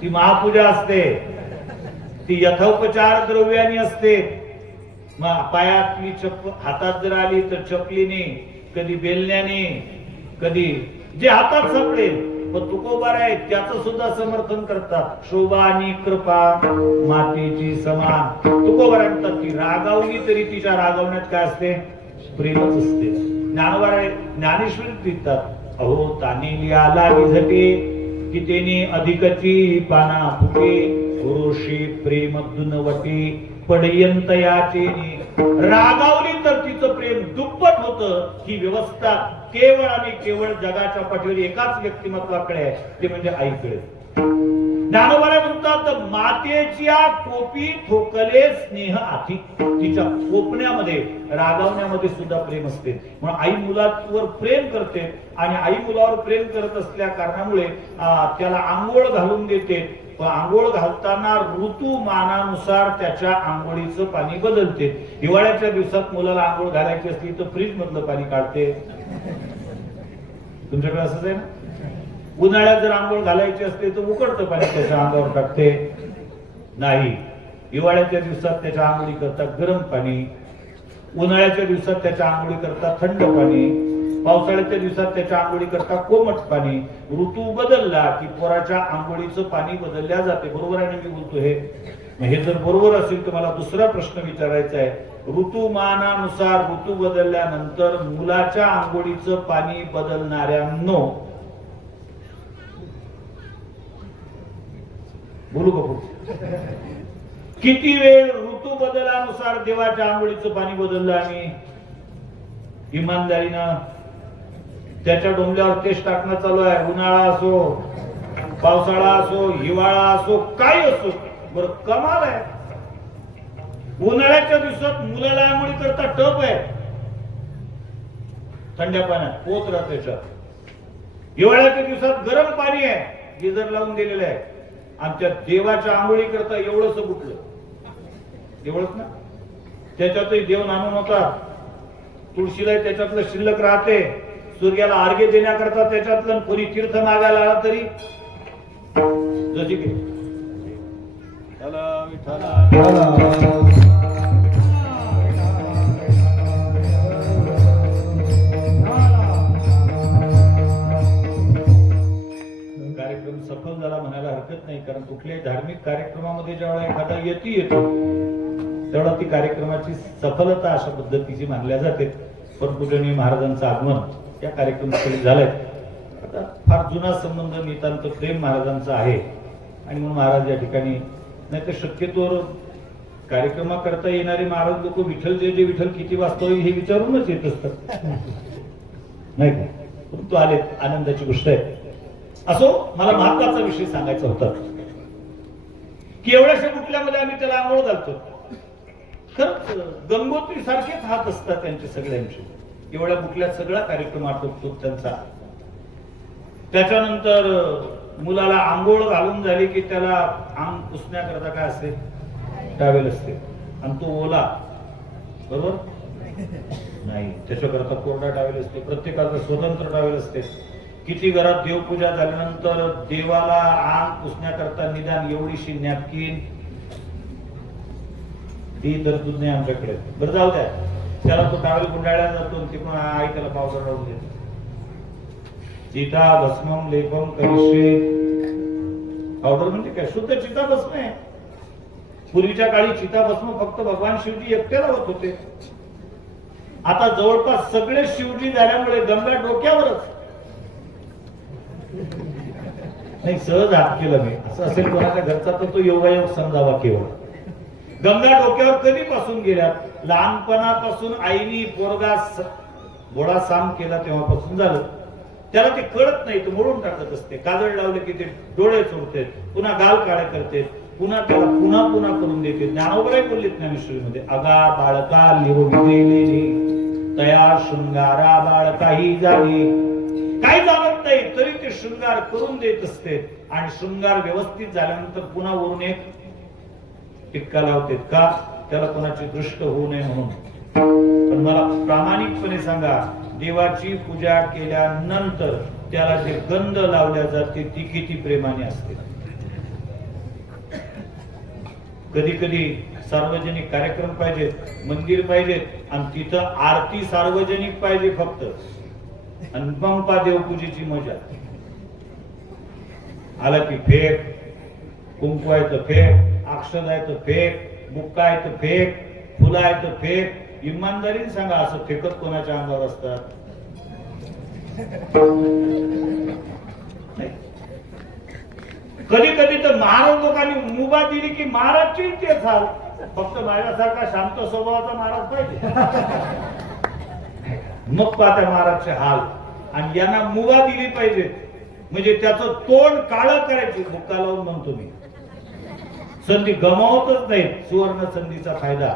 ती महापूजा असते, ती यथोपचार द्रव्यानी असते. मग पायातली चप्पल हातात जर आली तर चपलीने, कधी बेलण्याने, कधी जे हातात सापडेल. पण तुकोबार आहे त्याचं सुद्धा समर्थन करतात. शोभा आणि कृपा मातेची समान. तुकोबार म्हणतात ती रागावली तरी तिच्या रागावण्यात काय असते? प्रेमच असते. ज्ञानेश्वरी लिहितात, अहो तानेली आला विझटे की तेने अधिकची पाना फुके, पुरुषी प्रेम दुनवटे पडयंत याचेने. रागावली तर तिचं प्रेम दुप्पट होतं. ही व्यवस्था केवळ आणि केवळ जगाच्या पाठीवर एकाच व्यक्तिमत्वाकडे आहे, ते म्हणजे आईकडे. ज्ञानोबा म्हणतात, मातेच्या कोपी ठोकले स्नेह आधी. तिच्या कोपण्यामध्ये रागावण्यामध्ये सुद्धा प्रेम असते. म्हणून आई मुलावर प्रेम करते आणि आई मुलावर प्रेम करत असल्या कारणामुळे त्याला आंघोळ घालून देते. पण आंघोळ घालताना ऋतुमानानुसार त्याच्या आंघोळीचं पाणी बदलते. हिवाळ्याच्या दिवसात मुलाला आंघोळ घालायची असली तर फ्रीज मधलं पाणी काढते. तुमच्याकडे असंच आहे ना? उन्हाळ्यात जर आंघोळ घालायची असते तर उकडतं पाणी त्याच्या अंगावर टाकते नाही. हिवाळ्याच्या दिवसात त्याच्या आंघोळी करता गरम पाणी, उन्हाळ्याच्या दिवसात त्याच्या आंघोळी करता थंड पाणी, पावसाळ्याच्या दिवसात त्याच्या आंघोळी करता कोमट पाणी. ऋतू बदलला की पोराच्या आंघोळीचं पाणी बदलल्या जाते. बरोबर आहे ना मी बोलतो हे जर बरोबर असेल तर मला दुसरा प्रश्न विचारायचा आहे. ऋतुमानानुसार ऋतू बदलल्यानंतर मुलाच्या आंघोळीचं पाणी बदलणाऱ्यांनो बोलू का? किती वेळ ऋतू बदलानुसार देवाच्या आंघोळीचं पाणी बदललं आम्ही? इमानदारीनं त्याच्या डोंबल्यावर तेच टाकणं चालू आहे. उन्हाळा असो, पावसाळा असो, हिवाळा असो, काही असो. बरं कमाल आहे, उन्हाळ्याच्या दिवसात मुलाला आंघोळी करता टप आहे, थंड्या पाण्यात पोत राहत त्याच्यात. हिवाळ्याच्या दिवसात गरम पाणी आहे, गिझर लावून दिलेलं आहे. आमच्या देवाच्या आंघोळी करता एवढंच बुटलं, एवढंच ना. त्याच्यातही देव नानू नव्हता. तुळशीला त्याच्यातलं शिल्लक राहते. सूर्याला अर्घ्य देण्याकरता त्याच्यातलं कोणी तीर्थ मागायला आला तरी जशी की कार्यक्रम सफल झाला म्हणायला हरकत नाही. कारण कुठल्याही धार्मिक कार्यक्रमामध्ये जेव्हा एखादा येतो तेवढा ती कार्यक्रमाची सफलता अशा पद्धतीची मानल्या जाते. परमपूजनीय महाराजांचं आगमन या कार्यक्रमासाठी झालंय. आता फार जुना संबंध नितांत प्रेम महाराजांचा आहे आणि म्हणून महाराज या ठिकाणी, नाही तर शक्यतोवर कार्यक्रमा करता येणारे महाराज लोक विठ्ठल जे विठ्ठल किती वाजता होईल हे विचारूनच येत असतात, नाही का? परंतु आले, आनंदाची गोष्ट आहे. असो, मला महत्वाचा विषय सांगायचा होता की एवढ्याशा बुटल्यामध्ये आम्ही त्याला आंघोळ घालतो. खरंच गंगोत्री सारखेच हात असतात त्यांचे सगळ्यांचे. एवढ्या बुटल्यात सगळा कार्यक्रम आटोपतो त्यांचा. त्याच्यानंतर मुलाला आंघोळ घालून झाली की त्याला अंग पुसण्याकरता काय असते? टावेल असते. आणि तो ओला बरोबर नाही, त्याच्याकरता कोरडा टावेल असते. प्रत्येकाचा स्वतंत्र टावेल असते. किती घरात देवपूजा झाल्यानंतर देवाला अंग पुसण्याकरता निदान एवढीशी नॅपकिन, ती तरतूद नाही आमच्याकडे. बरं जाऊ द्या, त्याला तो टावेल गुंडाळला जातो, तिकडून आई त्याला पावसाळा लावून देतो. चिता भस्मम लेपम करिष्ये. पावडर म्हणजे काय? शुद्ध चिता भस्म आहे. पूर्वीच्या काळी चिता भस्म फक्त भगवान शिवजी एकट्याला होत होते. आता जवळपास सगळे शिवजी झाल्यामुळे गंगा डोक्यावरच नाही. सहज हात केलं मी, असं असेल कोणाच्या घरचा तर तो योगायोग समजावा. केवळ गंगा डोक्यावर कधीपासून गेल्या? लहानपणापासून आईनी पोरगा घोडा साम केला तेव्हापासून झालं. त्याला ते कळत नाही, तो मोडून टाकत असते. काजळ लावले की ते डोळे चोरते, पुन्हा गाल काळे करते, पुन्हा त्याला पुन्हा पुन्हा करून देते. ज्ञानोबा बोलले ज्ञानेश्वरीमध्ये, अगा बाळका लिहून तया शृंगारा बाळकाही झाली. काही जाणत नाही तरी ते शृंगार करून देत असते. आणि शृंगार व्यवस्थित झाल्यानंतर पुन्हा वरून एक टिक्का लावते. का? त्याला कोणाची दृष्ट होऊ नये म्हणून. पण मला प्रामाणिकपणे सांगा, देवाची पूजा केल्यानंतर त्याला जे गंध लावल्या जाते ती किती प्रेमाने असते? कधी कधी सार्वजनिक कार्यक्रम पाहिजेत, मंदिर पाहिजेत आणि तिथं आरती सार्वजनिक पाहिजे फक्त, आणि पंपा देवपूजेची मजा. आला की फेक, कुंकू आहे तर फेक, अक्षत आहे तर फेक, बुक्का आहे तर फेक, फुलं आहे तर फेक. इमानदारीने सांगा, असं फेकत कोणाच्या अंगावर असतात? कधी कधी तर महाराज लोकांनी मुभा दिली की महाराजची तेच हाल. फक्त माझ्यासारखा शांत स्वभावाचा महाराज पाहिजे, मग पाहत्या महाराजचे हाल. आणि यांना मुभा दिली पाहिजे म्हणजे त्याचं तोंड काळं करायची. बुक्का लावून म्हणतो मी, संधी गमावतच नाही. सुवर्ण संधीचा फायदा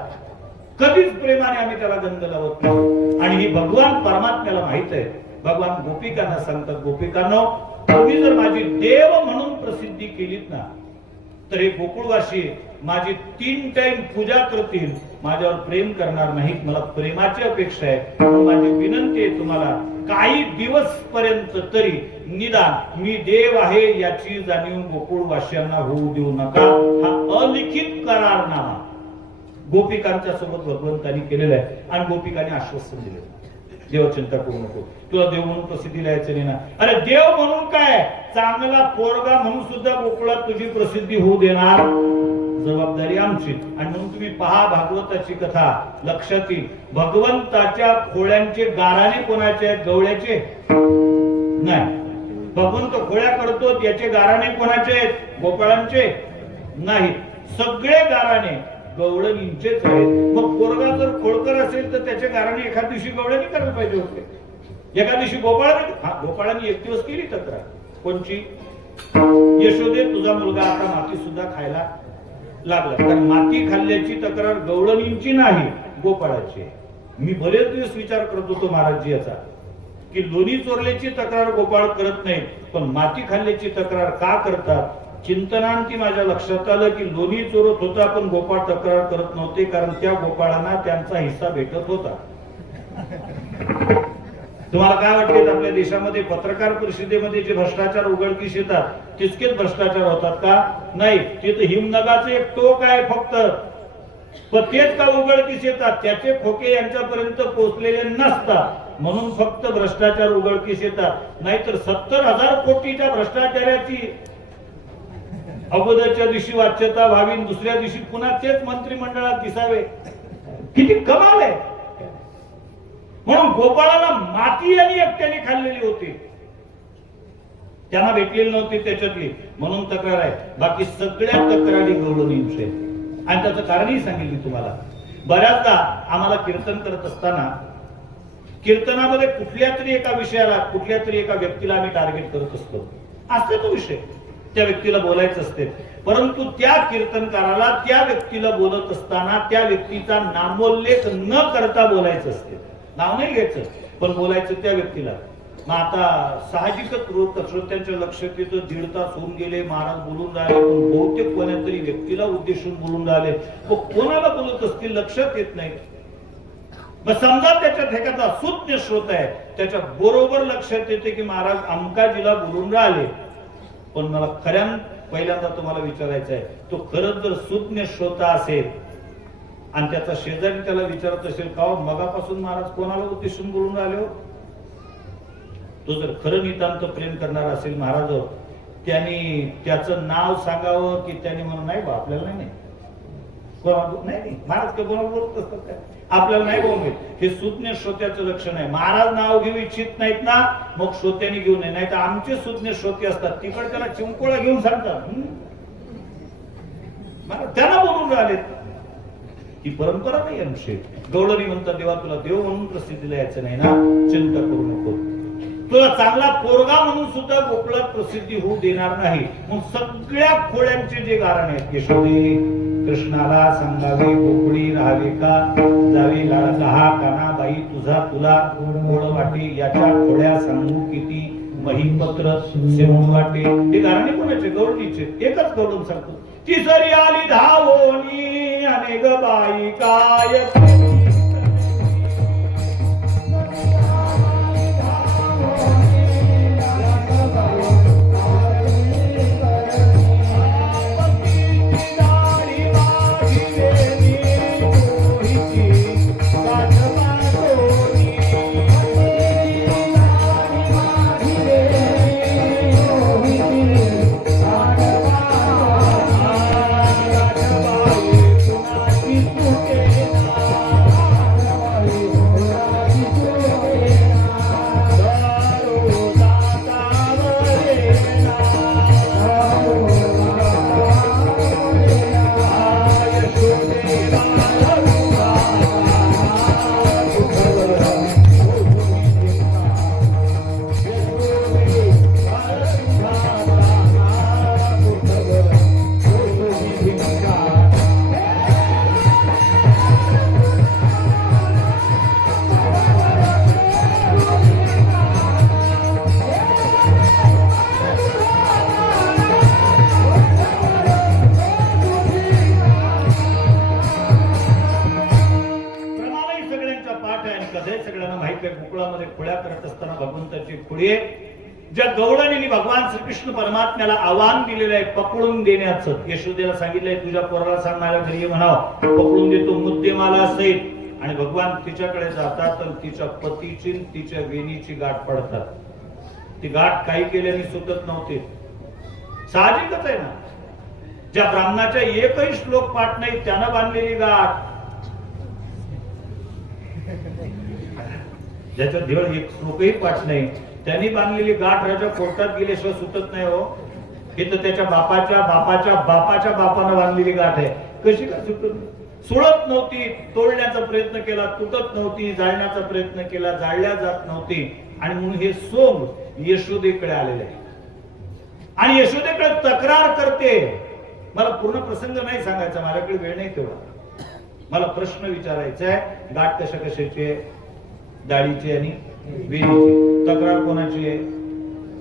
कधीच प्रेमाने आम्ही त्याला गंध लावत नाही. आणि ही भगवान परमात्म्याला माहित आहे. भगवान गोपिकांना सांगतात, गोपिकांनो, तुम्ही जर माझी देव म्हणून प्रसिद्धी केलीत ना, तर हे गोकुळवासी माझी 3 टाइम पूजा करतील, माझ्यावर प्रेम करणार नाहीत. मला प्रेमाची अपेक्षा आहे. माझी विनंती आहे तुम्हाला, काही दिवस पर्यंत तरी निदान मी देव आहे याची जाणीव गोकुळवासियांना होऊ देऊ नका. हा अलिखित करारनामा गोपिकांच्या सोबत भगवंतांनी केलेला आहे. आणि गोपिकांनी आश्वासन दिले, देव चिंता करू नको, तुला देव म्हणून प्रसिद्धीला यायचं नाही ना. अरे देव म्हणून काय, चांगला पोरगा म्हणून सुद्धा गोकुळात तुझी प्रसिद्धी होऊ देणार, जबाबदारी आमची. आणि म्हणून तुम्ही पहा भागवताची कथा, लक्षात येईल, भगवंताच्या खोळ्यांचे गाराणे कोणाचे आहेत? गवळ्याचे नाही. भगवंत खोळ्या करतो त्याचे गाराणे कोणाचे आहेत? गोपाळांचे नाही. सगळे गाराणे गवळणींचेच आहेत. मग पोरगा जर खोळकर असेल तर त्याचे गाराणे एखाद दिवशी गवळ्यांनी करायला पाहिजे होते, एका दिवशी गोपाळाने. गोपाळांनी एक दिवस केली तक्रार. कोणची? यशोदे, तुझा मुलगा आता माती सुद्धा खायला लागला. कारण माती खाल्ल्याची तक्रार गवळणींची नाही, गोपाळाची. मी बरेच दिवस विचार करत होतो महाराजजी याचा, की लोणी चोरल्याची तक्रार गोपाळ करत नाही, पण माती खाल्ल्याची तक्रार का करतात? चिंतनांती माझ्या लक्षात आलं की लोणी चोरत होता पण गोपाळ तक्रार करत नव्हते, कारण त्या गोपाळांना त्यांचा हिस्सा भेटत होता. तुम्हाला काय वाटते, आपल्या देशामध्ये पत्रकार परिषदेमध्ये जे भ्रष्टाचार उघडकीस येतात तितकेच भ्रष्टाचार होतात का? नाही. तिथे हिमनगाचं एक टोक आहे फक्त, पण तेच का उघडकीस येतात? त्याचे खोके यांच्यापर्यंत पोहोचलेले नसतात, म्हणून फक्त भ्रष्टाचार उघडकीस येतात. नाहीतर 70,000 कोटीच्या भ्रष्टाचाराची अगोदरच्या दिवशी वाच्यता व्हावी, दुसऱ्या दिवशी पुन्हा तेच मंत्रिमंडळात दिसावे. किती कमाल आहे. म्हणून गोपाळाला माती आणि एकट्याने खाल्लेली होती, त्यांना भेटलेली नव्हती त्याच्यातली, म्हणून तक्रार आहे. बाकी सगळ्या तक्रारी गवळणींचे. आणि त्याचं कारणही सांगितली तुम्हाला. बऱ्याचदा आम्हाला कीर्तन करत असताना कीर्तनामध्ये कुठल्या तरी एका विषयाला, कुठल्या तरी एका व्यक्तीला आम्ही टार्गेट करत असतो. असते तो विषय, त्या व्यक्तीला बोलायचं असते, परंतु त्या कीर्तनकाराला त्या व्यक्तीला बोलत असताना त्या व्यक्तीचा नामोल्लेख न करता बोलायचं असते. नाव नाही घ्यायचं, पण बोलायचं त्या व्यक्तीला. मग आता साहजिकच श्रोत्यांच्या लक्षात येतं, 1.5 तास होऊन गेले, महाराज बोलून राहिले, पण बहुतेक कोण्या तरी व्यक्तीला उद्देशून बोलून राहिले. कोणाला बोलत असतील लक्षात येत नाही. मग समजा त्याच्यात एखादा सुज्ञ श्रोता आहे, त्याच्या बरोबर लक्षात येते की महाराज अमकाजीला बोलून राहिले, पण मला पहिल्यांदा तुम्हाला विचारायचं आहे, तो खरंच जर सुज्ञ श्रोता असेल आणि त्याचा शेजारी त्याला विचारत असेल, का मगापासून महाराज कोणाला उद्देशून बोलून राहिले हो? तो जर खरं नितांत प्रेम करणार असेल महाराज, त्यांनी त्याचं नाव सांगावं की त्यांनी म्हणून नाही बा आपल्याला नाही, नाही महाराज का कोणाला बोलत असतात काय, आपल्याला नाही बोलत. हे सुज्ञ श्रोत्याचं लक्षण आहे. महाराज नाव घेऊ इच्छित नाहीत ना, मग श्रोत्यांनी घेऊ नये. नाही तर आमचे सुज्ञ श्रोते असतात, तिकडे त्याला चिंकोळा घेऊन सांगतात, त्यांना बोलून राहिले. ही परंपरा नाही आमची. गवळणी म्हणतात, देवा तुला देव म्हणून प्रसिद्धीला यायचं नाही ना, चिंता करू नको, तुला चांगला पोरगा म्हणून सुद्धा गोकुळात प्रसिद्धी होऊ देणार नाही. मग सगळ्या खोळ्यांचे जे गारण आहेत, यशोदे कृष्णाला सांगावे गोकुळी राहावे का, जावे लहा कानाबाई तुझा तुला गोड वाटे, याच्या खोड्या सांगू किती महिपत्र सेवून वाटे. हे गारणे कोणाचे? गवळणीचे. एकच गवळण सांगतो, तिसरी आली धावोनी अनेक बाई काय हातामध्ये खुळ्या करत असताना भगवंताची खुळी ज्या गवळणीने भगवान श्रीकृष्ण परमात्म्याला आव्हान दिलेलं आहे पकडून देण्याचं. यशोदेला सांगितलंय तुझ्या पोराला सांग माझ्या घरी म्हणाव, पकडून देतो मुद्देमाला सहित. आणि भगवान तिच्याकडे जातात तर तिच्या पतीची तिच्या वेणीची गाठ पडतात. ती गाठ काही केल्याने सुटत नव्हती. साहजिकच आहे ना, ज्या ब्राह्मणाच्या एकही श्लोक पाठ नाही त्यानं बांधलेली गाठ, ज्याच्या देवळ एक श्लोकही पाठ नाही त्यांनी बांधलेली गाठ राजा कोर्टात गेल्याशिवाय सुटत नाही. हो, हे तर त्याच्या बापाच्या बापाच्या बापाच्या बापानं बांधलेली गाठ आहे. कशी काय सुटत? सुळत नव्हती, तोडण्याचा प्रयत्न केला तुटत नव्हती, जाळण्याचा प्रयत्न केला जाळल्या जात नव्हती. आणि म्हणून हे सोंग यशोदेकडे आलेले आहे आणि यशोदेकडे तक्रार करते. मला पूर्ण प्रसंग नाही सांगायचा, माझ्याकडे वेळ नाही तेवढा. मला प्रश्न विचारायचा आहे, गाठ कशा कशाची आहे? डाळीची आणि वेणीची. तक्रार कोणाची आहे?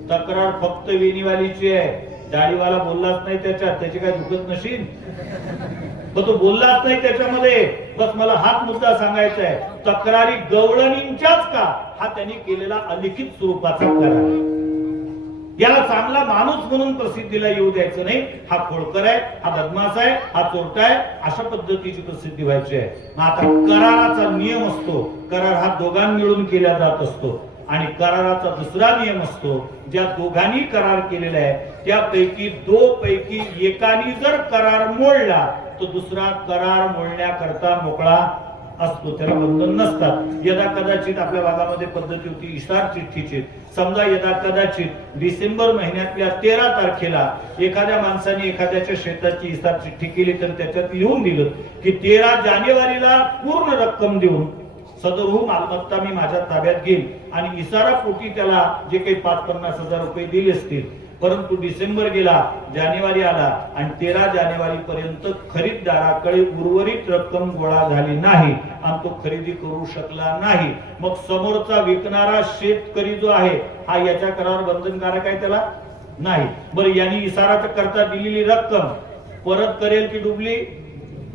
तक्रार फक्त वेणीवालीची आहे. डाळीवाला बोललाच नाही त्याच्यात, त्याची काय दुखत नशील, पण तो बोललाच नाही त्याच्यामध्ये. बस मला हाच मुद्दा सांगायचा आहे, तक्रारी गवळणींच्याच का? हा त्यांनी केलेला अलिखित स्वरूपाचा करार. याला चांगला माणूस म्हणून प्रसिद्धीला येऊ द्यायचं नाही. हा खोडकर आहे, हा बदमाश आहे, हा चोरटा आहे, अशा पद्धतीची प्रसिद्धी व्हायची आहे. मग आता कराराचा नियम असतो, करार हा दोघांनी मिळून केला जात असतो. आणि कराराचा दुसरा नियम असतो, ज्या दोघांनी करार केलेला आहे त्यापैकी पैकी एकाने जर करार मोडला तर दुसरा करार मोडण्याकरता मोकळा असतो, त्याला बंधन नसतात. यदा कदाचित आपल्या भागामध्ये पद्धती होती इशार चिठ्ठीची. समजा यदा कदाचित डिसेंबर महिन्यातल्या 13 तारखेला एखाद्या माणसाने एखाद्याच्या शेताची इशार चिठ्ठी केली तर त्याच्यात लिहून दिलं की 13 जानेवारीला पूर्ण रक्कम देऊन सदरहू मालमत्ता मी माझ्या ताब्यात घेईल. आणि इशारा पोटी त्याला जे काही 5-50 हजार रुपये दिले असतील. परंतु डिसेंबर गेला, जानेवारी आला आणि 13 जानेवारी पर्यंत खरीददाराकडे उर्वरित रक्कम गोळा झाली नाही आणि तो खरेदी करू शकला नाही. मग समोरचा विकणारा शेतकरी जो आहे हा याच्या करारावर बंधनकारक आहे? त्याला नाही. बरं, यांनी इशाराच्या करता दिलेली रक्कम परत करेल की डुबली?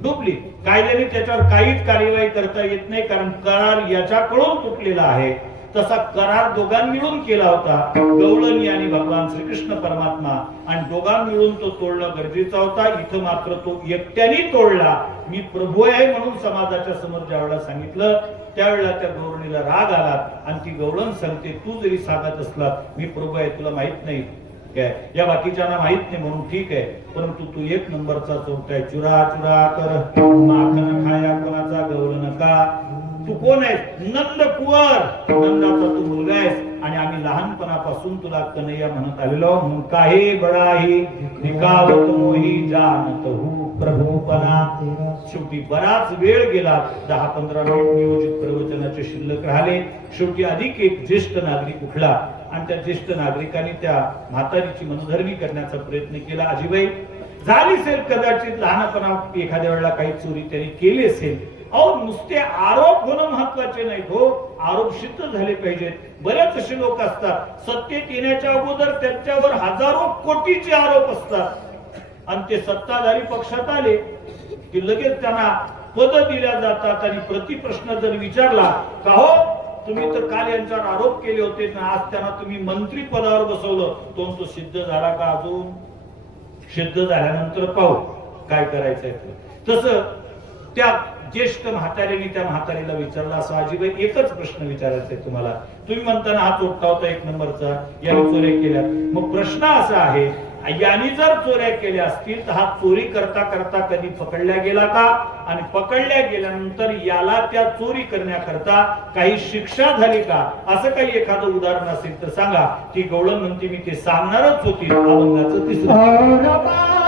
डुबली. कायद्याने त्याच्यावर काहीच कार्यवाही करता येत नाही, कारण करार याच्याकडून तुटलेला आहे. तसा करार दोघांनी मिळून केला होता, गवळणी आणि भगवान श्रीकृष्ण परमात्मा, आणि दोघांनी मिळून तो तोडणं गरजेचा होता. इथं मात्र तो एकट्याने तोडला. मी प्रभू आहे म्हणून समाजाच्या समोर ज्या वेळेला सांगितलं त्यावेळेला त्या गवळणीला राग आला आणि ती गवळण सांगते, तू जरी सांगत असला मी प्रभू आहे तुला माहित नाही काय, या बाकीच्यांना माहित नाही म्हणून ठीक आहे, परंतु तू एक नंबरचा चोरटा आहे. चुरा चुरा कर माखन खाया कोणाचा गवळण का? तू कोण आहेस? नंद कुंवर, नंदाचा तू मुलगा आहेस आणि आम्ही लहानपणापासून तुला कन्हैया म्हणत आलेलो. म्हणून काही बडाही दिखावत मोही जानत हूँ प्रभूपणा. शेवटी बराच वेळ गेला, 10-15 मिनिट नियोजित प्रवचनाचे शिल्लक राहिले. शेवटी अधिक एक ज्येष्ठ नागरिक उठला आणि त्या ज्येष्ठ नागरिकांनी त्या म्हातारीची मनोधरणी करण्याचा प्रयत्न केला. आजीबाई झाली असेल कदाचित लहानपणा एखाद्या वेळेला काही चोरी त्यांनी केली असेल. अहो, नुसते आरोप होणं महत्वाचे नाहीत हो, आरोप सिद्ध झाले पाहिजेत. बरेच असे लोक असतात सत्तेत येण्याच्या अगोदर त्यांच्यावर हजारो कोटीचे आरोप असतात आणि ते सत्ताधारी पक्षात आले की लगेच त्यांना पद दिल्या जातात. आणि प्रतिप्रश्न जर विचारला का हो तुम्ही तर काल यांच्यावर आरोप केले होते ना, आज त्यांना तुम्ही मंत्री पदावर बसवलं, तो सिद्ध झाला का? अजून सिद्ध झाल्यानंतर पाहू काय करायचंय. तसं त्या ज्येष्ठ म्हातारीने त्या म्हातारीला विचारला, असं आजीबाई एकच प्रश्न विचारायचा आहे तुम्हाला. तुम्ही म्हणताना हा चोरटा होता एक नंबरचा, याने चोऱ्या केल्या. मग प्रश्न असा आहे, यांनी जर चोऱ्या केल्या असतील तर हा चोरी करता करता कधी पकडल्या गेला का? आणि पकडल्या गेल्यानंतर याला त्या चोरी करण्याकरता काही शिक्षा झाली का? असं काही एखादं उदाहरण असेल तर सांगा. ती गवळण म्हणते मी ते सांगणारच होती. अभंगाचं तिसरं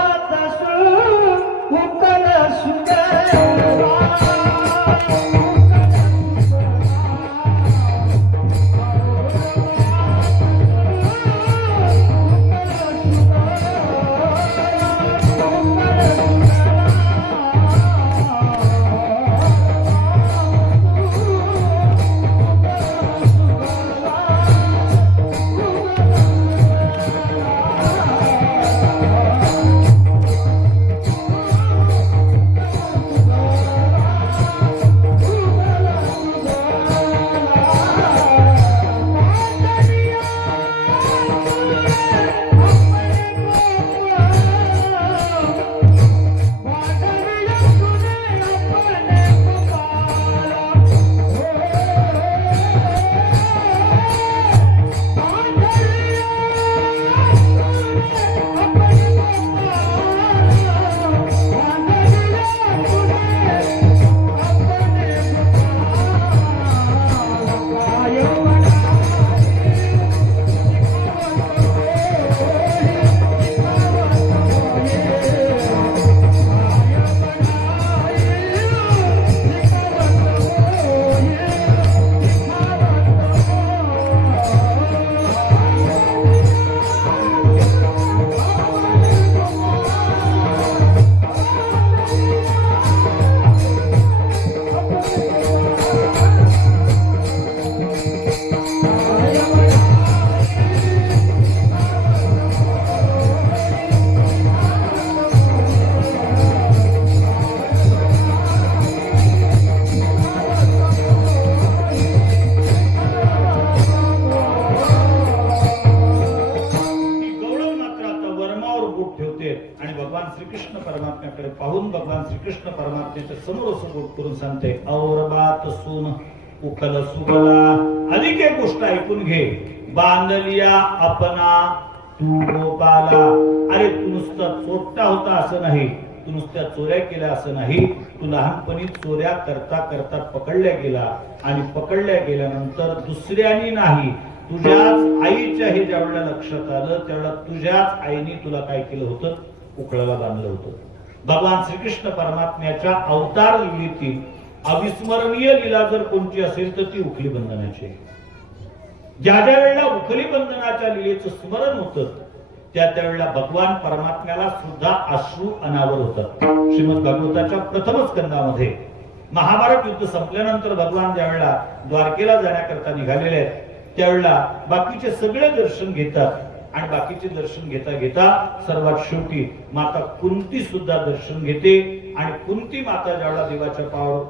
होते आणि भगवान श्रीकृष्ण परमात्म्याकडे पाहून भगवान श्रीकृष्ण परमात्म्याच्या समोर बोट करून सांगते, और बात सुन उखल सुगला. अधिक एक गोष्ट ऐकून घे. बांधलिया अपना तू गोपाला. अरे तू नुसता चोरटा होता असं नाही, तू नुसत्या चोऱ्या केल्या असं नाही, तू लहानपणी चोऱ्या करता करता पकडल्या गेला आणि पकडल्या गेल्यानंतर दुसऱ्यानी नाही, तुझ्याच आईच्या हे ज्यावेळेला लक्षात आलं त्यावेळेला तुझ्याच आईने तुला काय केलं होतं, उखळाला बांधलं होतं. भगवान श्रीकृष्ण परमात्म्याच्या अवतार लीलेतील अविस्मरणीय लीला जर कोणती असेल तर ती उखली बंधनाची. ज्या ज्या वेळेला उखली बंधनाच्या लीलेचं स्मरण होतं त्या त्यावेळेला भगवान परमात्म्याला सुद्धा अश्रू अनावर होतात. श्रीमद भागवताच्या प्रथम स्कंदामध्ये महाभारत युद्ध संपल्यानंतर भगवान ज्यावेळेला द्वारकेला जाण्याकरता निघालेले आहेत त्यावेळेला बाकीचे सगळे दर्शन घेतात आणि बाकीचे दर्शन घेता घेता सर्वात शेवटी माता कुंती सुद्धा दर्शन घेते आणि कुंती माता ज्यावेळेला देवाच्या पावर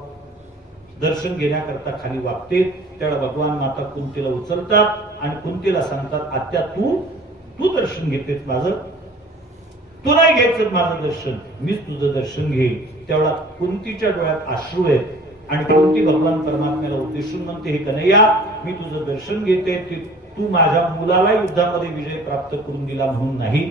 दर्शन घेण्याकरता खाली वागते त्यावेळेला भगवान माता कुंतीला उचलतात आणि कुंतीला सांगतात, आत्या तू दर्शन घेतेस माझं, तू नाही घ्यायचं माझं दर्शन, मीच तुझं दर्शन घेईल. त्यावेळेला कुंतीच्या डोळ्यात अश्रू आहेत आणि कुंती भगवान परमात्म्याला उद्देशून म्हणते, हे कन्हैया मी तुझं दर्शन घेते, तू माझ्या मुलाला युद्धामध्ये विजय प्राप्त करून दिला म्हणून नाही,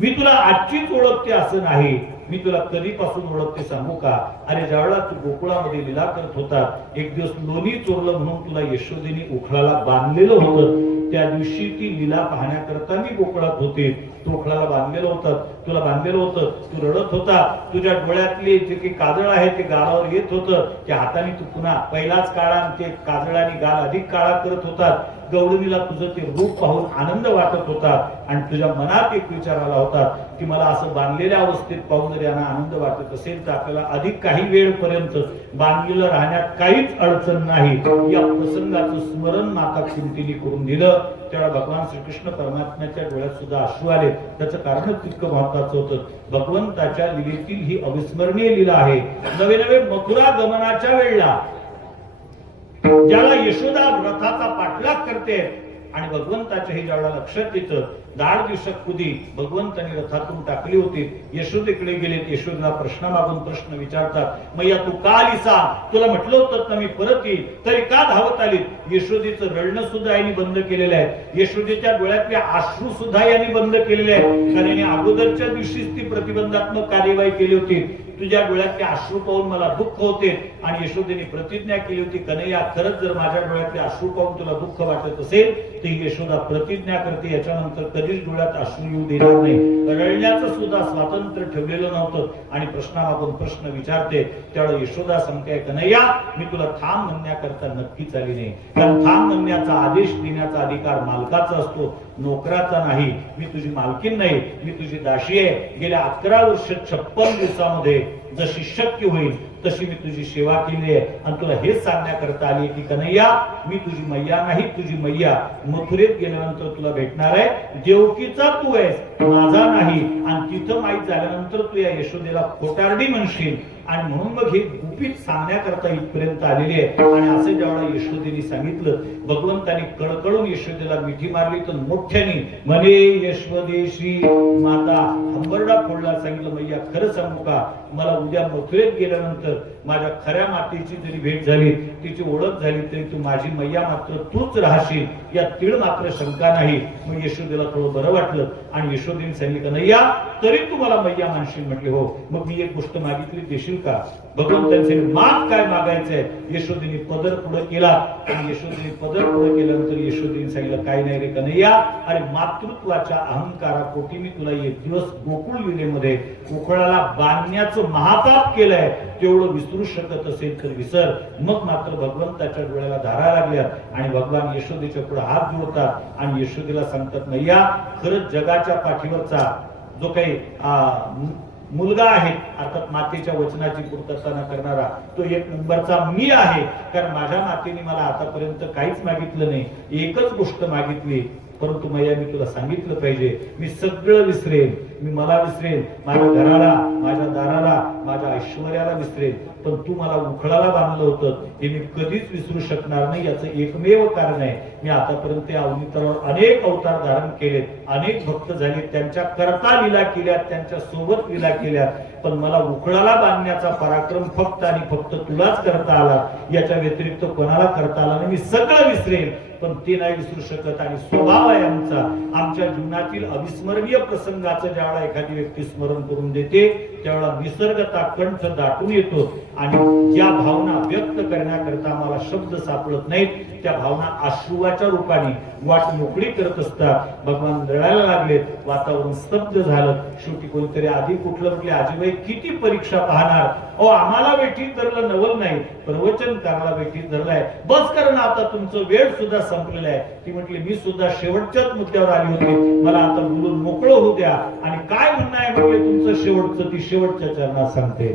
मी तुला आजचीच ओळखते असं नाही, मी तुला कधीपासून ओळखते सांगू का. अरे ज्यावेळेला तू गोकुळामध्ये लीला करत होता एक दिवस लोणी चोरलं म्हणून तुला यशोदेने उखळाला बांधलेलं होतं. त्या दिवशी ती लीला पाहण्याकरता मी गोकुळात होते. तू उखळाला बांधलेलं होतं, तुला बांधलेलं होतं, तू रडत होता, तुझ्या डोळ्यातले जे काही काजळ आहे ते गालावर येत होतं. त्या हाताने तू पुन्हा पहिलाच काळा ते काजळाने गाल अधिक काळा करत होता. गवळणीला तुझं ते रूप पाहून आनंद वाटत होता आणि तुझ्या मनात एक विचार आला होता की मला असं बांधलेल्या अवस्थेत पाहून जर यांना आनंद वाटत असेल तर आपल्याला अधिक काही वेळपर्यंत बांधलेलं राहण्यात काहीच अडचण नाही. या प्रसंगाचं स्मरण माता कुंतीने करून दिलं. त्यावेळेला भगवान श्रीकृष्ण परमात्म्याच्या डोळ्यात सुद्धा अश्रू आले. त्याचं कारण तितकं महत्वाचं होतं. भगवंताच्या लीलेतील ही अविस्मरणीय लीला आहे. नवे नवे मथुरा गमनाच्या वेळेला ज्याला यशोदा रथाचा पाठलाग करते आणि भगवंताच्या हे ज्यावेळेला लक्षात येतं, 10 दिवसात कुदी भगवंतांनी रथातून टाकली होती, यशोदेकडे गेलेत, यशोदेला प्रश्न मागून प्रश्न विचारतात, मैया तू का आलीसा, तुला म्हटलं होतं ना मी परत येईल, तरी का धावत आली. यशोदेचं रडणं सुद्धा यांनी बंद केलेलं आहे. यशोदेच्या डोळ्यातले अश्रू सुद्धा यांनी बंद केलेले आहेत. कारण यांनी अगोदरच्या दिवशीच ती प्रतिबंधात्मक कार्यवाही केली होती. तुझ्या डोळ्यातले अश्रू पाहून मला दुःख होते आणि यशोदेने प्रतिज्ञा केली होती, कन्हैया खरंच जर माझ्या डोळ्यातले अश्रू पाहून तुला दुःख वाटत असेल तर यशोदा प्रतिज्ञा करते याच्यानंतर कधीच डोळ्यात अश्रू येऊ देणार नाही. रडण्याचं सुद्धा स्वातंत्र्य ठेवलेलं नव्हतं आणि प्रश्नामागून प्रश्न विचारते. त्यावेळेला यशोदा सांगते, कन्हैया मी तुला थांब म्हणण्याकरता नक्कीच आली नाही. कारण थांब म्हणण्याचा आदेश देण्याचा अधिकार मालकाचा असतो, नोकराचा नाही. मी तुझी मालकीन नाही, मी तुझी दाशी आहे. गेल्या 11 वर्ष 56 दिवसामध्ये जशी शक्य होईल तशी मी तुझी सेवा केली आहे आणि तुला हेच सांगण्याकरता आली की कन्हैया मी तुझी मैया नाही, तुझी मैया मथुरेत गेल्यानंतर तुला भेटणार आहे. देवकीचा तू आहेस, माझा नाही. आणि तिथं माहीत झाल्यानंतर तू या यशोदेला खोटारडी म्हणशील आणि म्हणून मग हे गुपित सांगण्याकरता इथपर्यंत आलेली आहे. आणि असे ज्यावेळेला यशोदेने सांगितलं, भगवंताने कळकळून यशोदेला मिठी मारली तर मोठ्याने म्हणे, यशोदेशी माता हंबरडा फोडला. सांगितलं, मैया खरं सांगू का, मला उद्या मथुरेत गेल्यानंतर माझ्या खऱ्या मातेची जरी भेट झाली, तिची ओळख झाली तरी तू माझी मैया मात्र तूच राहशील, या तीळ मात्र शंका नाही. मग यशोदेला थोडं बरं वाटलं आणि यशोदेने सांगितलं, कन्हैया तरी तू मला मैया मानशील. म्हटले हो. मग मी एक गोष्ट मागितली देशील का. भगवंतांचे माग काय मागायचंय. यशोदेने पदर पुढे केला आणि यशोदेने पदर पुढे केल्यानंतर यशोदेने सांगितलं, काय नाही रे कन्हैया, अरे मातृत्वाच्या अहंकारापोटी मी तुला एक दिवस गोकुळ लीलेमध्ये गोकुळाला बांधण्याचं महापाप केलंय, तेवढं विसरू शकत असेल तर विसर. मग मात्र भगवंताच्या डोळ्याला धारा लागल्या आणि भगवान यशोदेच्या पुढे हात जोडतात आणि यशोदेला सांगतात, मैया खरंच जगाच्या पाठीवरचा जो काही मुलगा आहे, अर्थात मातेच्या वचनाची पूर्तता न करणारा, तो एक नंबरचा मी आहे. कारण माझ्या मातेने मला आतापर्यंत काहीच मागितलं नाही, एकच गोष्ट मागितली, परंतु मैया मी तुला सांगितलं पाहिजे, मी सगळं विसरेन, मी मला विसरेल, माझ्या घराला, माझ्या दाराला, माझ्या ऐश्वर्याला विसरेल, पण तू मला उखळाला बांधलं होतं हे मी कधीच विसरू शकणार नाही. याचं एकमेव कारण आहे, मी आतापर्यंत या अवतारावर अनेक अवतार धारण केलेत, अनेक भक्त झाले, त्यांच्या करता लीला केल्या, त्यांच्या सोबत लीला केल्या, पण मला उखळाला बांधण्याचा पराक्रम फक्त आणि फक्त तुलाच करता आला, याच्या व्यतिरिक्त कोणाला करता आला नाही. मी सगळं विसरेल पण ते नाही विसरू शकत. आणि स्वभाव आहे आमचा, आमच्या जीवनातील अविस्मरणीय प्रसंगाचं ज्यावेळेला एखादी व्यक्ती स्मरण करून देते त्यावेळेला निसर्गता कंठ दाटून येतो आणि ज्या भावना व्यक्त करण्याकरता मला शब्द सापडत नाहीत त्या भावना अश्रुवाच्या रूपाने वाट मोकळी करत असतात. भगवान रडायला लागलेत, वातावरण स्तब्ध झालं. शेवटी कोणतरी आधी कुठलं म्हटले, आजीबाई किती परीक्षा पाहणार, अहो आम्हाला वेठीत धरलं नवल नाही, प्रवचनकाराला वेठीत धरलाय, बस करणं आता तुमचं वेळ सुद्धा संपलेला आहे. ती म्हटली मी सुद्धा शेवटच्याच मुद्द्यावर आली होती, मला आता बोलून मोकळं होऊ द्या. आणि काय म्हणणं आहे म्हटले तुमचं शेवटचं, ती शेवटच्या चरणात सांगते.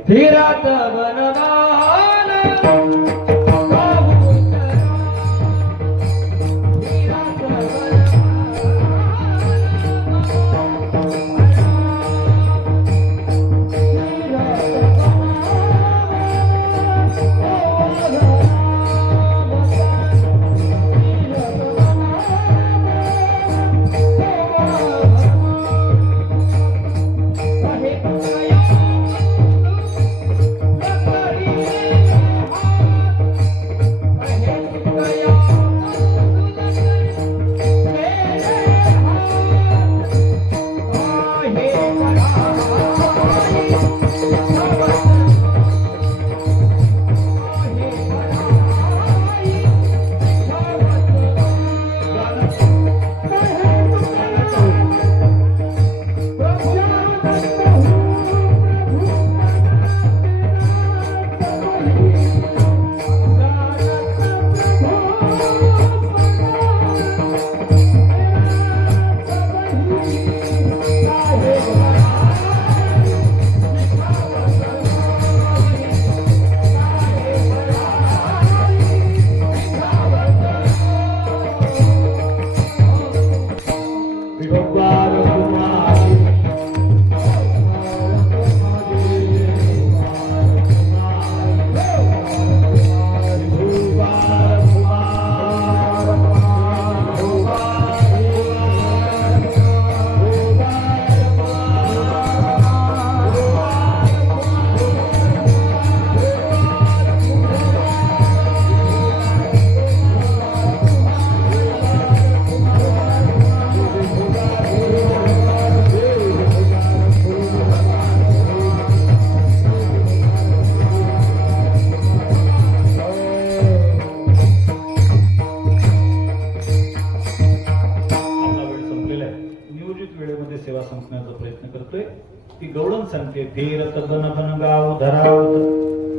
ती गवळण सांगते, फेरत बन बन गाव धरावत.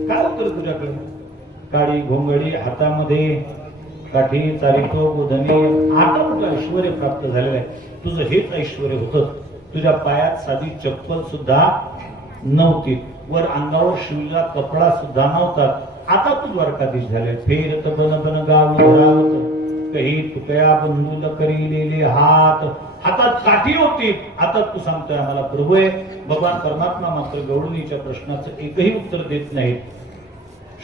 काय उत्तर तुझ्याकडे? काळी घोंगडी हातामध्ये, काठी चारितो बुधने. आता मोठं ऐश्वर प्राप्त झालेलं आहे, तुझं हेच ऐश्वर होतं. तुझ्या पायात साधी चप्पल सुद्धा नव्हती, वर अंगावर शिवलेला कपडा सुद्धा नव्हता. आता तू द्वारकाधीश झाले. फेरत बन बन गाव धरावत, काही तुकया बंधूल करीलेले हात. हातात काठी होती, आता तू सांगतोय आम्हाला प्रभू आहे. भगवान परमात्मा मात्र गवळणीच्या प्रश्नाचं एकही उत्तर देत नाहीत.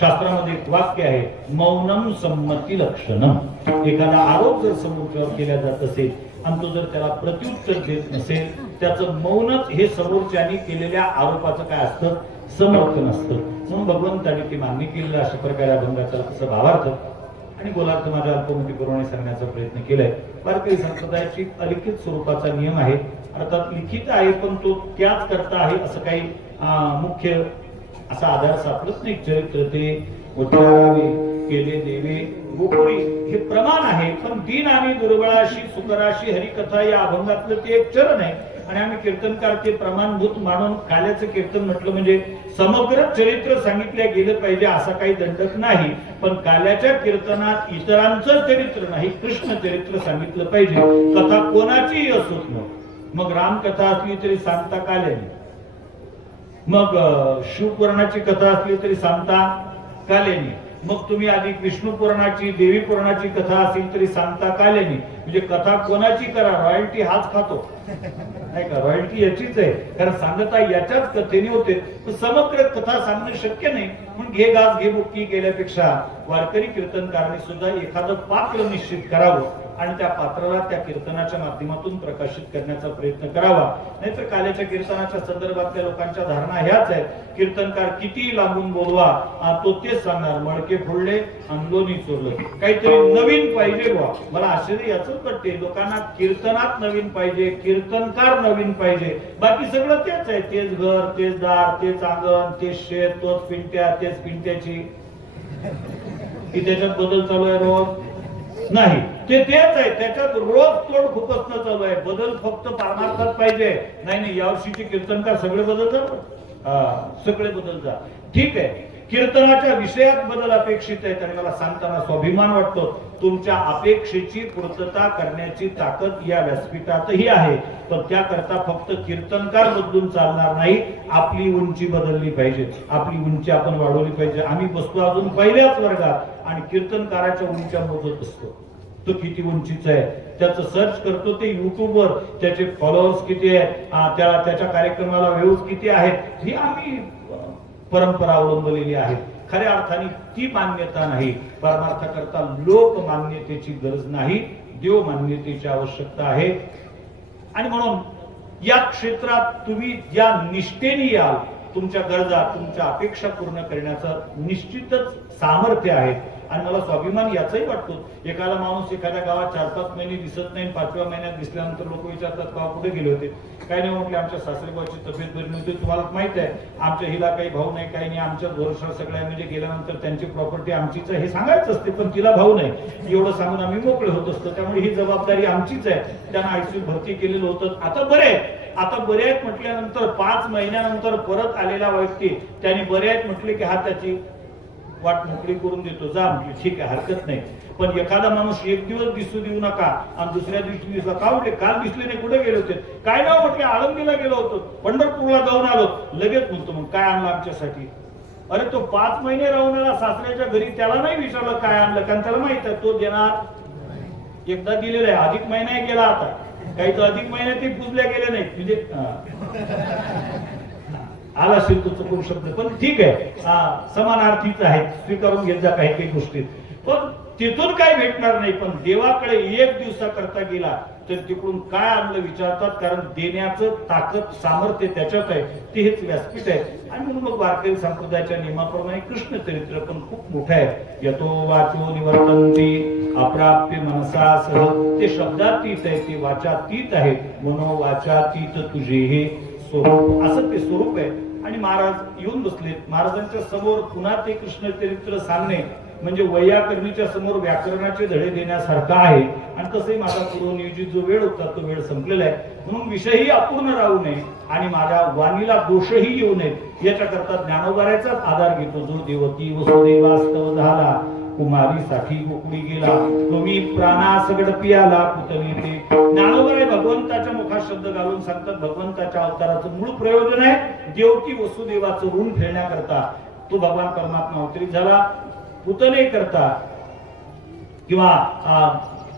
शास्त्रामध्ये एक वाक्य आहे, मौनम संमती लक्षणम. एखादा आरोप जर समोरच्यावर केला जात असेल आणि तो जर त्याला प्रत्युत्तर देत नसेल, त्याचं मौनच हे समोरच्याने केलेल्या आरोपाचं काय असतं, समर्थन असतं. म्हणून भगवंताने ती मान्य केलेलं अशा प्रकारे अभंगाचा तसं भावार्थ आणि गोलार्थ माझ्या अल्पमतीप्रमाणे सांगण्याचा प्रयत्न केलाय. वारकरी संप्रदायाची अलिखित स्वरूपाचा नियम आहे, अर्थात लिखित आहे पण तो त्याच करता आहे असं काही मुख्य असा आधार सापडत नाही. चरित्र ते उच्चारावे केले देवे गोकुळी हे प्रमाण आहे, पण दीन आणि दुर्बळाशी सुकराशी हरिकथा या अभंगातलं ते एक चरण आहे. आणि आम्ही कीर्तनकार ते प्रमाणभूत मानून काल्याचं कीर्तन म्हटलं म्हणजे समग्र चरित्र सांगितलं गेलं पाहिजे असा काही दंडक नाही. पण काल्याच्या कीर्तनात इतरांचं चरित्र नाही, कृष्ण चरित्र सांगितलं पाहिजे. कथा कोणाचीही असोत, मग रामकथा असली तरी सांगता काल्याने, मग शिवपुराणाची कथा असली तरी सांगता काल्याने, मग तुम्ही आधी विष्णू पुराणाची देवी पुराणाची कथा असेल तरी सांगता काल्यानी, म्हणजे कथा कोणाची करा, रॉयल्टी हाच खातो नाही का, रॉयल्टी याचीच आहे, कारण सांगता याच्याच कथेने होते. समग्र कथा सांगणं शक्य नाही, म्हणून घे गाज घे बुक्की केल्यापेक्षा वारकरी कीर्तनकारांनी सुद्धा एखादं पात्र निश्चित करावं आणि त्या पात्राला त्या कीर्तनाच्या माध्यमातून प्रकाशित करण्याचा प्रयत्न करावा. नाहीतर काल्याच्या कीर्तनाच्या संदर्भातल्या लोकांच्या धारणा ह्याच आहेत, कीर्तनकार किती लांबून बोलवा तो तेच सांगणार, मडके फोडले अंगोनी चोरलं, काहीतरी नवीन पाहिजे बुवा. मला आश्चर्य याच वाटते, लोकांना कीर्तनात नवीन पाहिजे, कीर्तनकार नवीन पाहिजे, बाकी सगळं तेच आहे, तेच घर, तेच दार, तेच अंगण, तेच शेत, तोच पिंट्या, तेच पिंट्याची, की त्याच्यात बदल चालू आहे रोज नाही, ते तेच आहे, त्याच्यात रोज तोड खुपसणं चालू आहे, बदल फक्त पारमार्थात पाहिजे. नाही नाही, यावर्षीचे कीर्तनकार सगळे बदलतात, सगळे बदलतात, ठीक आहे. कीर्तनाच्या विषयात बदल अपेक्षित आहे, आणि मला सांगताना स्वाभिमान वाटतो, तुमच्या अपेक्षेची पूर्तता करण्याची ताकद या व्यासपीठातही आहे. पण त्याकरता फक्त कीर्तनकार बदलून चालणार नाही, आपली उंची बदलली पाहिजे, आपली उंची आपण वाढवली पाहिजे. आम्ही बसतो अजून पहिल्याच वर्गात आणि कीर्तनकाराच्या उंच्या मोजत असतो, तो किती उंचीचा आहे त्याचं सर्च करतो, ते युट्यूबवर त्याचे फॉलोअर्स किती आहेत, त्याच्या कार्यक्रमाला व्ह्यूज किती आहेत, ही आम्ही परंपरा अवलंबलेली आहे. खऱ्या अर्थाने ती मान्यता नाही, परमार्थाकरता लोक मान्यतेची गरज नाही, देव मान्यतेची आवश्यकता आहे. आणि म्हणून या क्षेत्रात तुम्ही ज्या निष्ठेने याल, तुमच्या गरजा, तुमच्या अपेक्षा पूर्ण करण्याचं निश्चितच सामर्थ्य आहे. आणि मला स्वाभिमान याचाही वाटतो, एखादा माणूस एखाद्या गावात 4-5 महिने दिसत नाही, 5व्या महिन्यात दिसल्यानंतर लोक विचारतात का कुठे गेले होते, काय नाही म्हटले आमच्या सासरेबाची तब्येत बरी नव्हती, तुम्हाला माहित आहे आमच्या हिला काही भाऊ नाही, काही नाही, आमच्या भरोसा सगळ्या, म्हणजे गेल्यानंतर त्यांची प्रॉपर्टी आमचीच आहे हे सांगायचं असते, पण तिला भाऊ नाही एवढं सांगून आम्ही मोकळे होत असतो. त्यामुळे ही जबाबदारी आमचीच आहे. त्यांना आयसीयू भरती केलेलं होतं, आता बरे आहेत म्हटल्यानंतर 5 महिन्यानंतर परत आलेला व्यक्ती त्याने बरे आहेत म्हटले की हा त्याची वाट मोकळी करून देतो, जा म्हटली ठीक आहे हरकत नाही. पण एखादा माणूस एक दिवस दिसू देऊ नका आणि दुसऱ्या दिवशी दिसला का म्हटले काल दिसले नाही, कुठे गेले होते, काय नाव म्हटले आळंदीला गेलो होतो, पंढरपूरला जाऊन आलो, लगेच म्हणतो मग काय आणलं आमच्यासाठी. अरे तो 5 महिने राहून आला सासऱ्याच्या घरी, त्याला नाही विचारलं काय आणलं, कारण त्याला माहित आहे तो देणार, एकदा दिलेलं आहे. अधिक महिना गेला, आता काही तर अधिक महिन्यात ते पूजल्या गेले नाही, म्हणजे आला असेल तो चुकून शब्द, पण ठीक आहे, समानार्थीच आहे, स्वीकारून घेत जा काही काही गोष्टी. पण तिथून काय भेटणार नाही, पण देवाकडे एक दिवसाकरता गेला तर तिकडून काय आणलं विचारतात, कारण देण्याचं ताकद सामर्थ्य त्याच्यात आहे, ते हेच व्यासपीठ आहे. आणि म्हणून मग वारकरी संप्रदायाच्या नियमाप्रमाणे कृष्ण चरित्र पण खूप मोठं आहे. यतो वाचो निवर्तन्ति अप्राप्य मनसासह, ते शब्दातीत आहे, ते वाचातीत आहे, मनो वाचातीत तुझे हे स्वरूप, असं ते स्वरूप आहे. आणि महाराज येऊन बसलेत, महाराजांच्या समोर पुन्हा ते कृष्ण चरित्र सांगणे म्हणजे वैयाकरणीच्या समोर व्याकरणाचे धडे देण्यासारखा आहे. आणि तसंही माझा पूर्वनियोजित जो वेळ होता तो वेळ संपलेला आहे, म्हणून विषयही अपूर्ण राहू नये आणि माझ्या वाणीला दोषही येऊ नयेत याच्याकरता ज्ञानोबाराचाच आधार घेतो. जो देवकी वसुदेवास्तव झाला, कुमारीसाठी गोकुळी गेला, तुम्ही प्राणासगड पियाला पुतली ते. ज्ञानोबा भगवंताच्या मुखात शब्द घालून सांगतात, भगवंताच्या अवताराचं मूळ प्रयोजन आहे देवकी वसुदेवाचं ऋण फेडण्याकरता. तो भगवान परमात्मा अवतरित झाला पुतने करता किंवा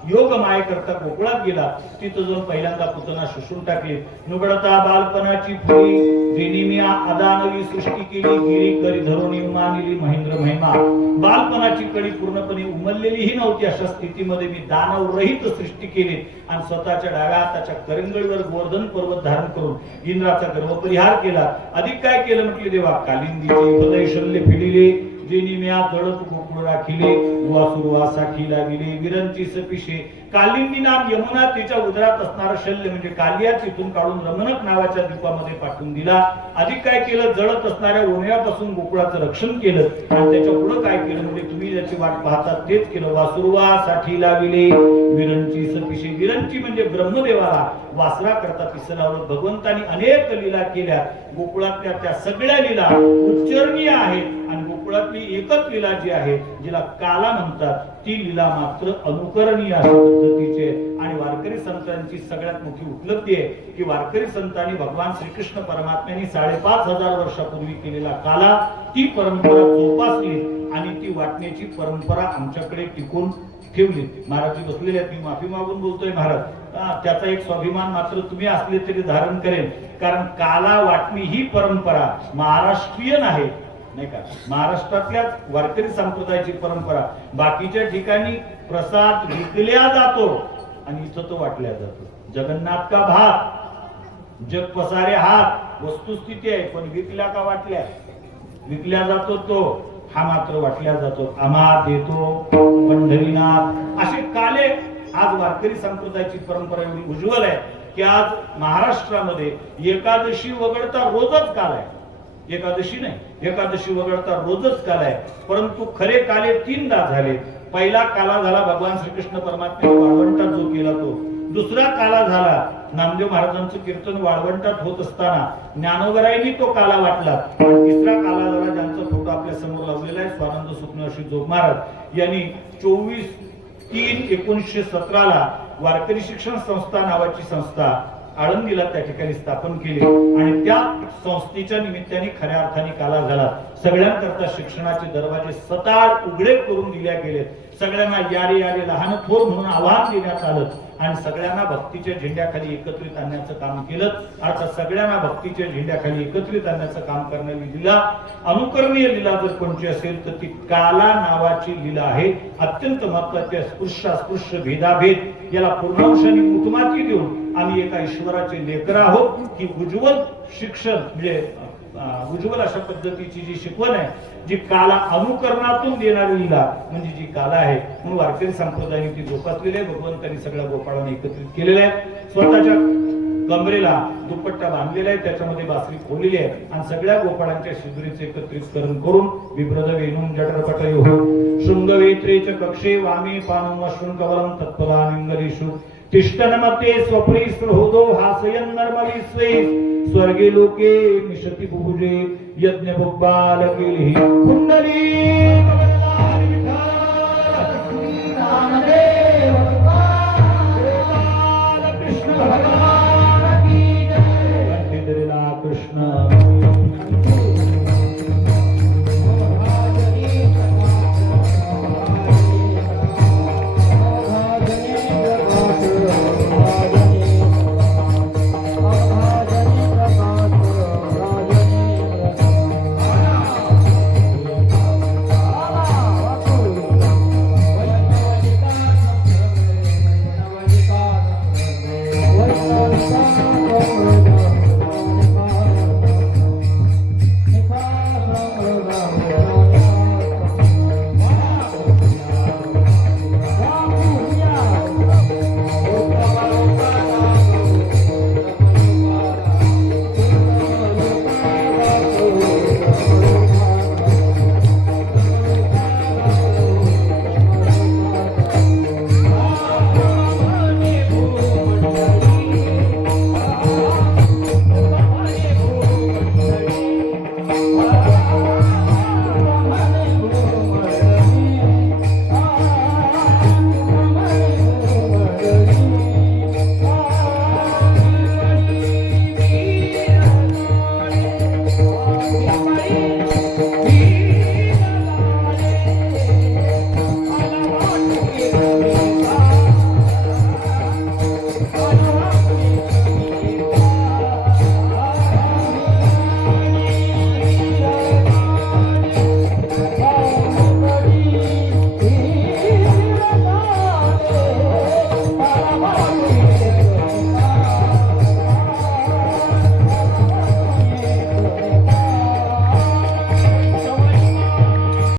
योग माये करता गोकुळात गेला, तिथं जाऊन पहिल्यांदा पुतना शोषून टाकली. नुगडता बालपणाची फुली देनिमिया अदानवी सृष्टी केली, गिरी करी धरुणी मानिली महेंद्र महिमा. बालपणाची कडी पूर्णपणे उमललेलीही नव्हती, अशा स्थितीमध्ये मी दानव रहित सृष्टी केली आणि स्वतःच्या डाव्या हाताच्या करंगळीवर गोवर्धन पर्वत धारण करून इंद्राचा गर्व परिहार केला. अधिक काय केलं म्हटले देवा, कालिंदीचे हृदय शल्य फिडिले, जेनिम्या जळप गोकुळ राखिले, वासुरवासाठी लागिले, विरंची सपिशे. कालिंदी नाम यमुना तिच्या उदरात असणारा शल्य म्हणजे कालिया तिथून काढून रमणक नावाच्या द्वीपामध्ये पाठवून दिला. अधिक काय केलं, जळत असणाऱ्या ओण्यापासून गोकुळाचं रक्षण केलं. आणि त्याच्या पुढे काय केलं म्हणजे तुम्ही ज्याची वाट पाहतात तेच केलं. वासुरवासाठी लाविले, विरंची सपिशे. विरंची म्हणजे ब्रह्मदेवाला वासरा करता पिसलावर भगवंतानी अनेक लीला केल्या. गोकुळातल्या त्या सगळ्या लीला उच्चरणीय आहेत आणि गोकुळातली एकच लीला जी आहे जिला काला म्हणतात, ती लीला मात्र अनुकरणीय अशा पद्धतीचे आणि वारकरी संतांची सगळ्यात मोठी उपलब्धी आहे की वारकरी संतांनी भगवान श्रीकृष्ण परमात्म्यांनी 5,500 वर्षापूर्वी केलेला काला ती परंपरा जोपासली आणि ती वाटण्याची परंपरा आमच्याकडे टिकून ठेवली. महाराज बसलेले आहेत, मी माफी मागून बोलतोय महाराज, त्याचा एक स्वाभिमान मात्र तुम्ही असले तरी धारण करेल, कारण काला वाटणी ही परंपरा महाराष्ट्रीयन आहे नाही का, महाराष्ट्रातल्याच वारकरी संप्रदायाची परंपरा. बाकीच्या ठिकाणी प्रसाद विकल्या जातो आणि इथं तो वाटल्या जातो. जगन्नाथ का भात जग पसारे हात वस्तुस्थिती आहे, पण विकल्या का वाटल्या, विकल्या जातो तो, हा मात्र वाटल्या जातो. आम्हा देतो पंढरीनाथ, असे काले आज वारकरी संप्रदायाची परंपरा एवढी उज्ज्वल आहे की आज महाराष्ट्रामध्ये एकादशी वगळता रोजच काल आहे. एकादशी नाही, एकादशी वगळता रोजच काल आहे. परंतु खरे काले 3दा झाले. पहिला काला झाला भगवान श्रीकृष्ण परमात्म्याने वाळवंटात जो केला तो. दुसरा काला झाला नामदेव महाराजांचं कीर्तन वाळवंटात होत असताना ज्ञानोबरायांनी तो काला वाटला. तिसरा काला झाला ज्यांचा फोटो आपल्या समोर लावलेला आहे, स्वानंद सुखनर्षी जोग महाराज यांनी 24/3/1917 वारकरी शिक्षण संस्था नावाची संस्था आळंदीला त्या ठिकाणी स्थापन केली आणि त्या संस्थेच्या निमित्ताने खऱ्या अर्थाने काला झाला. सगळ्यांकरता शिक्षणाचे दरवाजे सताळ उघडे करून दिल्या गेले. सगळ्यांना यारे यारे लहान थोर म्हणून आवाहन देण्यात आलं आणि सगळ्यांना भक्तीच्या झेंड्याखाली एकत्रित आणण्याचं काम केलं. अर्थात सगळ्यांना भक्तीच्या झेंड्याखाली एकत्रित आणण्याचं काम करणारी लीला, अनुकरणीय लीला जर कोणती असेल तर ती काला नावाची लीला आहे. अत्यंत महत्वाची स्पृश्य भेदाभेद याला पूर्णांशाने उत्माती देऊन आम्ही एका ईश्वराचे लेकर आहोत की उज्ज्वल शिक्षण म्हणजे उज्ज्वल अशा पद्धतीची जी शिकवण आहे, जी काला अनुकरणातून देणारी लीला म्हणजे जी काला आहे, म्हणून वारकरी संप्रदायाने ती जोपासलेली आहे. भगवंतांनी सगळ्या गोपाळांना एकत्रित केलेले आहे. स्वतःच्या कमरेला दुपट्टा बांधलेला आहे, त्याच्यामध्ये बासरी खोललेली आहे आणि सगळ्या गोपाळांच्या शिदुरीचे एकत्रितकरण करून विभ्रद वेणून जठरपटयो शृंगवेत्रेच कक्षे वामे पानं शृंगवलं तत्पदानिंगरीषु तिष्ठनमते स्वप्रीस्रहोदो हासयन् नर्मविश्वे स्वर्गे लोके निशति बुभुजे यज्ञ भोगबाल केली कुंडली कृष्ण भगवान की जय. कृष्ण